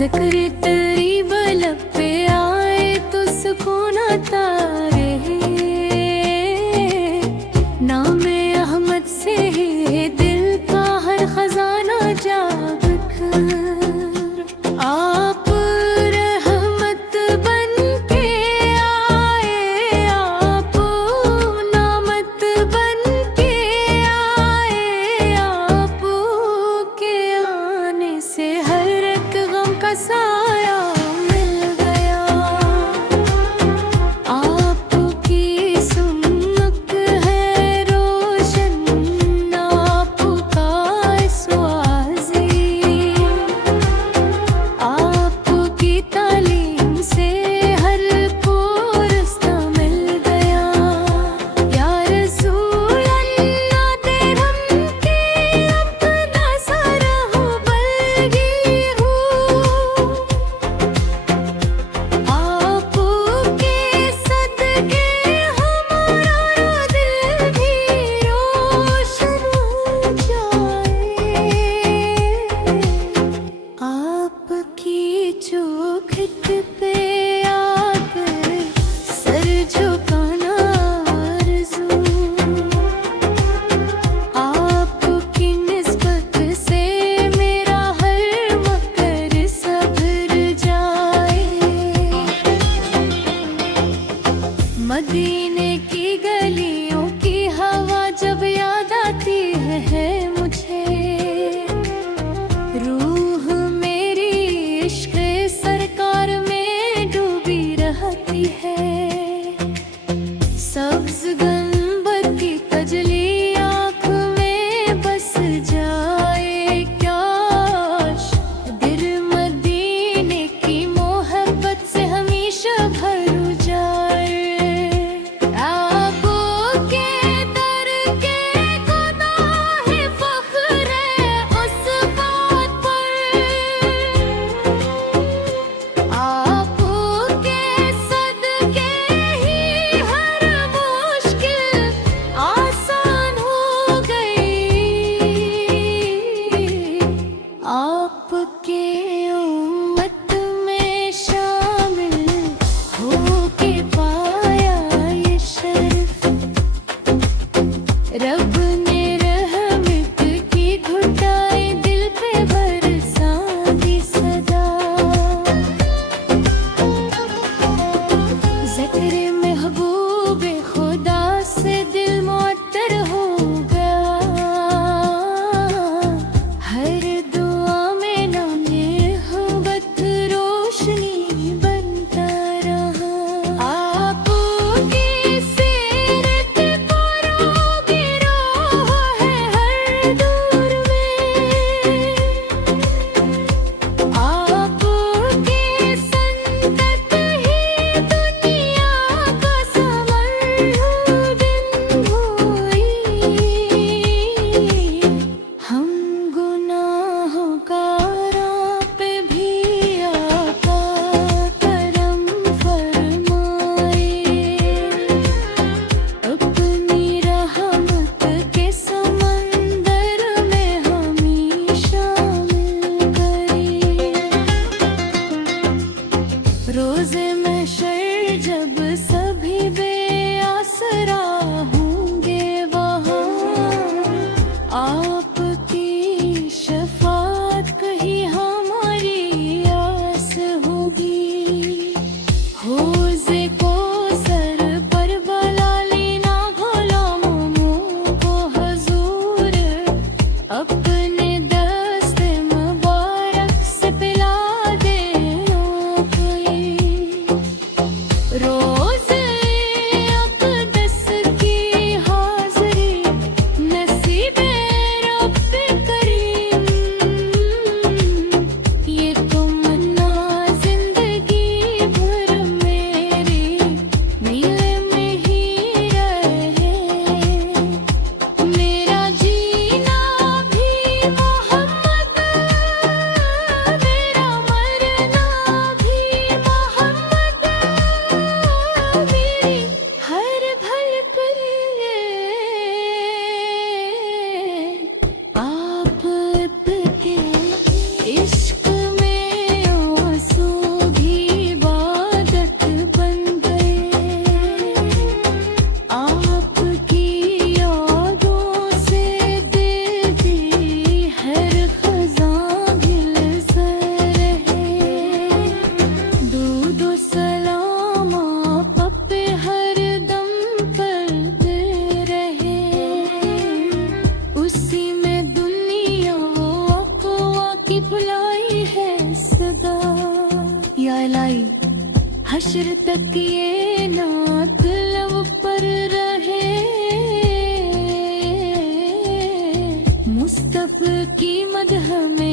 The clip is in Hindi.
जिक्र तेरी बलब पे आए तो सुकून आता रहे। नाम अहमद से ही दिल का हर खजाना जाग कर आप रहमत बन के आए, आप नामत बन के आए। आप के आने से हर एक गम का साया मिल गया। आपकी सुन्नत है रोशन, आपका स्वाज़ी, आपकी तालीम से हर को रास्ता मिल गया। या रसूल अल्लाह तेरे हम के अपना सारा हो बल्कि हूँ। आपके सदके हमारा दिल भी रोशन हो जाए। आपकी चौखट पे आकर सर झुकाना आरज़ू, आपकी निस्बत से मेरा हर मकर सब्र जाए। मदीने की गलियों की हवा जब याद आती है मुझे, रूह मेरी इश्क़ सरकार में डूबी रहती है। सब्ज़ गंबर की कजली आँख में बस जाए काश, दिल मदीने की मोहब्बत से हमेशा भर जाए। आपके दर के गुनाह फ़ख्र है उस बात पर, आपके सदके ही हर मुश्किल आसान हो गई। आपके उम्मत में शामिल होके पाया ये शर्फ, रब ने रहमत की घुटाई दिल पे बरसा दी सदा। ज़िक्र महबूब खुदा से दिल मुअत्तर हो गया। हर दुआ में नामे मोहब्बत रोशनी बनता रहा। आपकी सीरत फरोगी रोह है हर दौर में, आपकी संतत ही दुनिया का समरहुद्दीन हुई। हम गुनाहगारों पे भी आका करम फरमाए, अपनी रहमत के समंदर में हमें शामिल करे। रोज़े महशर जब सभी बेआसरा होंगे वहाँ, आपकी शफ़ाअत कहीं हमारी आस होगी। हौज़े को सर पर बला लेना गुलामों को हजूर, अपने दस्ते मुबारक से पिला देना कोई। आई, हश्र तक ये नात लब पर रहे। मुस्तफ़ा की मदह में